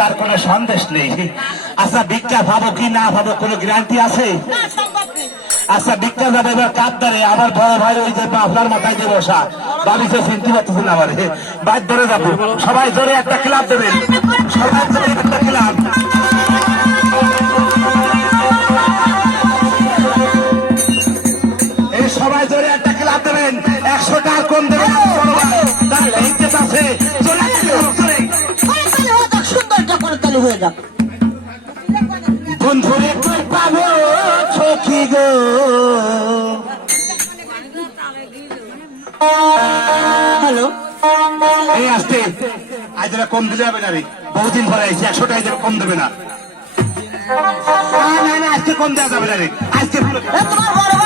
তার কোনো সন্দেশ নেই। আচ্ছা ভিক্ষা ভাবো কি না ভাবো কোনো গ্যারান্টি আছে? আচ্ছা ভিক্ষা যাবে এবার কাপ ধরে আমার বড় ভাই ওই যে আপনার মাথায় যে বসা বাবিসে চিনতে পারতেছেন আমার বাইর ধরে যাবো। সবাই জোরে একটা ক্লাব দেবেন, সবাই জোরে একটা ক্লাব। এই সবাই জোরে একটা ক্লাব দেবেন, 100 টাকা কম দেবেন। আছে হয়ে যাক বন্ধুরে পাবো সখী গো। হ্যালো এই আসতে আজ কম দিলে হবে না রে, বহুদিন পরে আইসি 100 টাকা কম দেবে না। আজকে কম দেওয়া যাবে না রে, আজকে তোমার বড়